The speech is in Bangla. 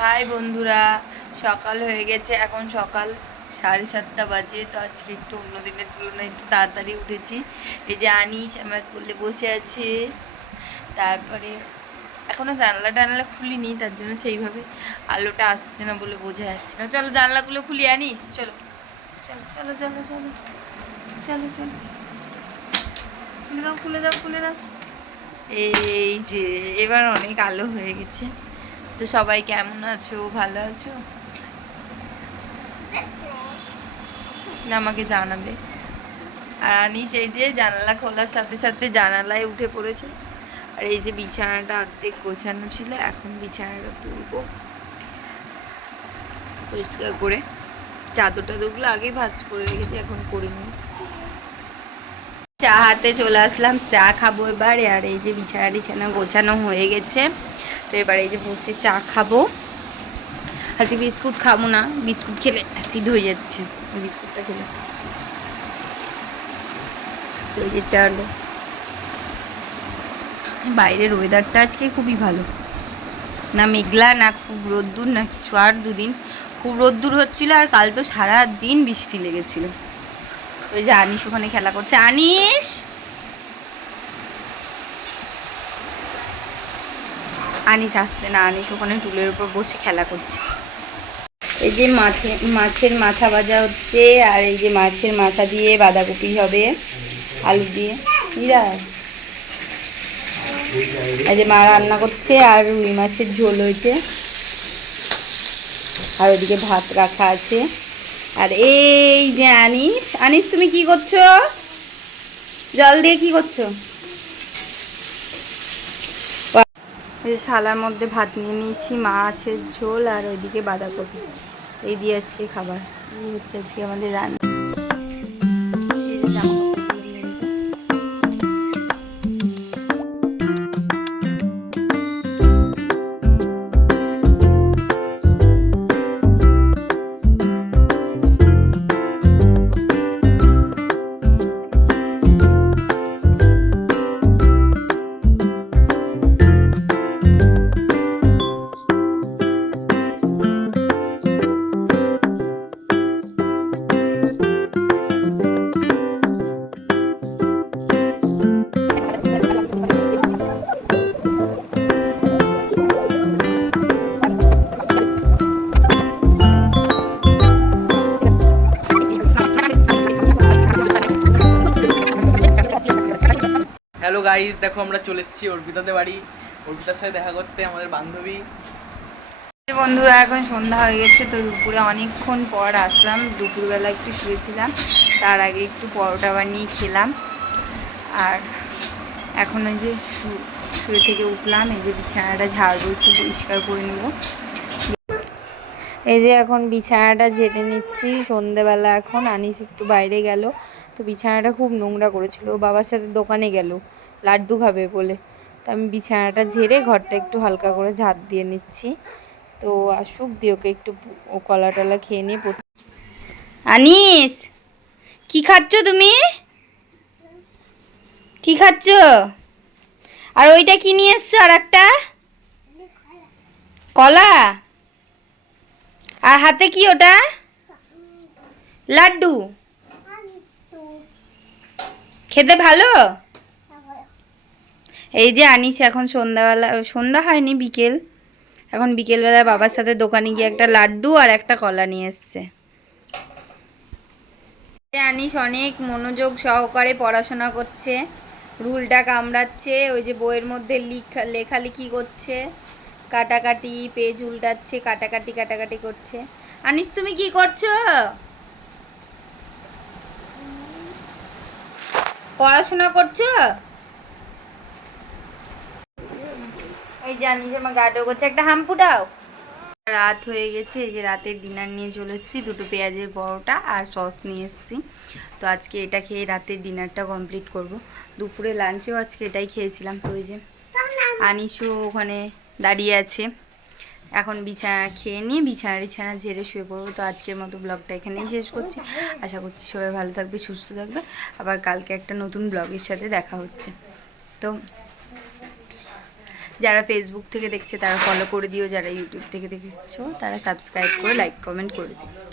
হাই বন্ধুরা, সকাল হয়ে গেছে। এখন সকাল 7:30 বাজে। তো আজকে একটু অন্য দিনের তুলনায় একটু তাড়াতাড়ি উঠেছি। এই যে আনিস আমার কোলে বসে আছে। তারপরে এখনও জানলা টানলা খুলিনি, তার জন্য সেইভাবে আলোটা আসছে না বলে বোঝা যাচ্ছে না। চলো জানলাগুলো খুলি, আনিস চলো চলো চলো চলো চলো চলো চলো, খুলে দাও খুলে দাও খুলে দাও। এই যে এবার অনেক আলো হয়ে গেছে। তো সবাই কেমন আছো, ভালো আছো না আমাকে জানাবে। আর আনিস এই যে জানালা খোলার সাথে সাথে জানালায় উঠে পড়েছে। আর এই যে বিছানাটা অর্ধেক গোছানো ছিল, এখন বিছানাটা তুলবো পরিষ্কার করে। চাদর টাদরগুলো আগেই ভাঁজ করে রেখেছি, এখন করিনি। চা হাতে চলে আসলাম, চা খাবো এবার। আর এই যে বিছানা টিছানা গোছানো হয়ে গেছে, তো এবার এই যে বসে চা খাবো। আজকে বিস্কুট খাবো না, বিস্কুট খেলে অ্যাসিড হয়ে যাচ্ছে। বিস্কুটটা খেলে ওই যে চালো। বাইরের ওয়েদারটা আজকে খুবই ভালো, না মেঘলা না খুব রোদ্দুর না কিছু। আর দুদিন খুব রোদ্দুর হচ্ছিল, আর কাল তো সারা দিন বৃষ্টি লেগেছিল। ওই যে আনিস ওখানে খেলা করছে। আনিস আনিস আসছে না, আনিস ওখানে টুলের উপর বসে খেলা করছে। এই যে মাছের মাথা ভাজা হচ্ছে, আর এই যে মাছের মাথা দিয়ে বাঁধাকপি হবে আলু দিয়ে। এই যে মা রান্না করছে, আর রুই মাছের ঝোল হয়েছে, আর ওদিকে ভাত রাখা আছে। আর এই যে আনিস, আনিস তুমি কি করছো? জল দিয়ে কি করছো? এই যে থালার মধ্যে ভাত নিয়ে নিয়েছি, মাছের ঝোল আর ওইদিকে বাঁধাকপি। এই দিয়ে আজকে খাবার। এই হচ্ছে আজকে আমাদের রান্না। হ্যালো গাইস, দেখো আমরা চলে এসেছি অর্পিতাদের বাড়ি। অর্পিতার সাথে দেখা করতে, আমাদের বান্ধবী। বন্ধুরা এখন সন্ধ্যা হয়ে গেছে, তো দুপুরে অনেকক্ষণ পর আসলাম। দুপুরবেলা একটু শুয়েছিলাম, তার আগে একটু পরোটা বানিয়ে খেলাম। আর এখন ওই যে শুয়ে থেকে উঠলাম, এই যে বিছানাটা ঝাড়বো, একটু পরিষ্কার করে নেব। এই যে এখন বিছানাটা ঝেড়ে নিচ্ছি। সন্ধেবেলা এখন আনিস একটু বাইরে গেল, তো বিছানাটা খুব নোংরা করেছিল। ও বাবার সাথে দোকানে গেল লাড্ডু খাবে বলে। তো আমি বিছানাটা ঝেড়ে ঘরটা একটু হালকা করে ঝাড় দিয়ে নিচ্ছি। তো আসুক দিয়ে ওকে একটু ও কলা টলা খেয়ে নিয়ে আনিস কি খাচ্ছ তুমি? কি খাচ্ছ? আর ওইটা কি নিয়ে এসছো? আর একটা কলা। আর হাতে কি ওটা? লাড্ডু। খেতে ভালো? এই যে আনিস এখন সন্ধ্যাবেলা, সন্ধ্যা হয়নি বিকেল, এখন বিকেলবেলা বাবার সাথে দোকানে গিয়ে একটা লাড্ডু আর একটা কলা নিয়ে এসছে। আনিস অনেক মনোযোগ সহকারে পড়াশোনা করছে, রুলটা কামড়াচ্ছে, ওই যে বইয়ের মধ্যে লেখালেখি করছে, কাটাকাটি পেজ উল্টাচ্ছে, কাটাকাটি কাটাকাটি করছে। আনিস তুমি কি করছো? পড়াশোনা করছো? ওই জানিস আমার গার্ডও করছে, একটা হাম্পু দাও। রাত হয়ে গেছে, এই যে রাতের ডিনার নিয়ে চলে এসেছি। দুটো পেঁয়াজের পরোটা আর সস নিয়ে এসেছি। তো আজকে এটা খেয়ে রাতের ডিনারটা কমপ্লিট করব। দুপুরে লাঞ্চেও আজকে এটাই খেয়েছিলাম। তো ওই যে আনিসও ওখানে দাঁড়িয়ে আছে। এখন বিছানা খেয়ে নিয়ে বিছানা ঝেড়ে শুয়ে পড়বো। তো আজকের মতো ব্লগটা এখানেই শেষ করছি। আশা করছি সবাই ভালো থাকবে, সুস্থ থাকবে। আবার কালকে একটা নতুন ব্লগের সাথে দেখা হচ্ছে। তো যারা ফেসবুক থেকে দেখছে তারা ফলো করে দিও, যারা ইউটিউব থেকে দেখছো তারা সাবস্ক্রাইব করে লাইক কমেন্ট করে দিও।